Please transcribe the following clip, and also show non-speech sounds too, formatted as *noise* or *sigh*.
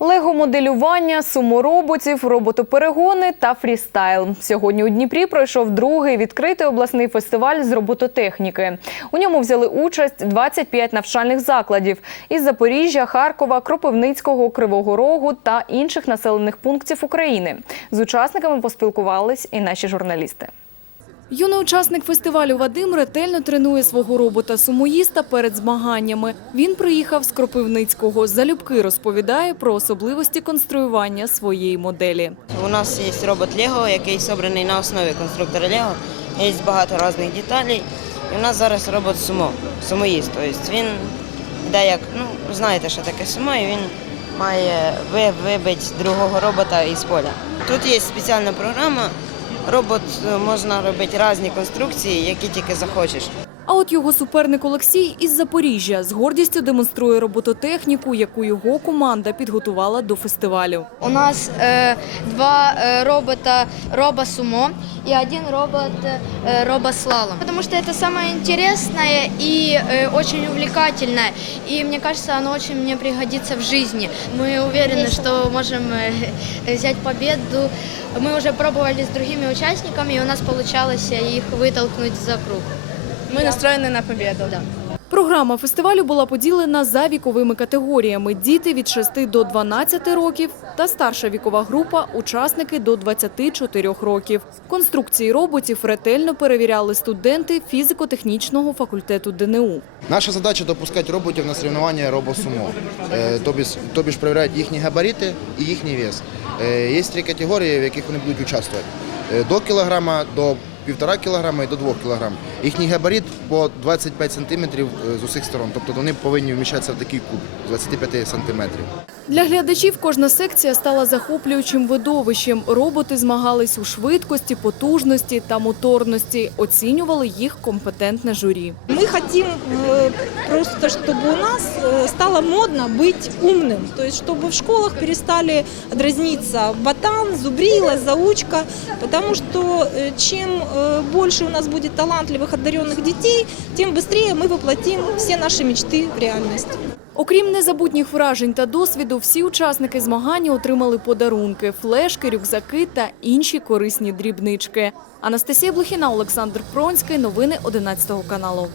Лего-моделювання, сумороботів, роботоперегони та фрістайл. Сьогодні у Дніпрі пройшов другий відкритий обласний фестиваль з робототехніки. У ньому взяли участь 25 навчальних закладів із Запоріжжя, Харкова, Кропивницького, Кривого Рогу та інших населених пунктів України. З учасниками поспілкувались і наші журналісти. Юний учасник фестивалю Вадим ретельно тренує свого робота-сумоїста перед змаганнями. Він приїхав з Кропивницького. Залюбки розповідає про особливості конструювання своєї моделі. У нас є робот Лего, який зібраний на основі конструктора Лего. Є багато різних деталей. І у нас зараз робот сумо, сумоїст. Тобто він йде як, ну, знаєте, що таке сумо, і він має ви- вибити другого робота із поля. Тут є спеціальна програма. Робот е, можна робити різні конструкції, які тільки захочеш. А от його суперник Олексій із Запоріжжя з гордістю демонструє робототехніку, яку його команда підготувала до фестивалю. У нас э, два э, робота робо-сумо и один робот э, робо-слалом. Потому что это самое интересное и э, очень увлекательное. И мне кажется, оно очень мне пригодится в жизни. Мы уверены, что можем э, *laughs* взять победу. Мы уже пробовали с другими участниками, и у нас получалось их вытолкнуть за круг. Мы настроены на победу. Да. Програма фестивалю була поділена за віковими категоріями: діти від 6 до 12 років та старша вікова група учасники до 24 років. Конструкції роботів ретельно перевіряли студенти фізико-технічного факультету ДНУ. Наша задача допускати роботів на соревновання робосумо. Е, Тобі, тобі ж перевіряють їхні габарити і їхній вес. Е, Є три категорії, в яких вони будуть участвувати. Е, До кілограма, до півтора кілограма і до двох кілограм. Їхній габарит по 25 сантиметрів е, з усіх сторон. Тобто вони повинні вміщатися в такий куб 25 сантиметрів. Для глядачів кожна секція стала захоплюючим видовищем. Роботи змагались у швидкості, потужності та моторності. Оцінювали їх компетентне журі. Мы хотим э, просто, чтобы у нас э, стало модно быть умным. То есть, чтобы в школах перестали дразниться ботан, зубрила, заучка. Потому что э, чем э, больше у нас будет талантливых, одаренных детей, тем быстрее мы воплотим все наши мечты в реальность. Окрім незабутніх вражень та досвіду, всі учасники змагання отримали подарунки, флешки, рюкзаки та інші корисні дрібнички. Анастасія Блохіна, Олександр Пронський. Новини 11 каналу.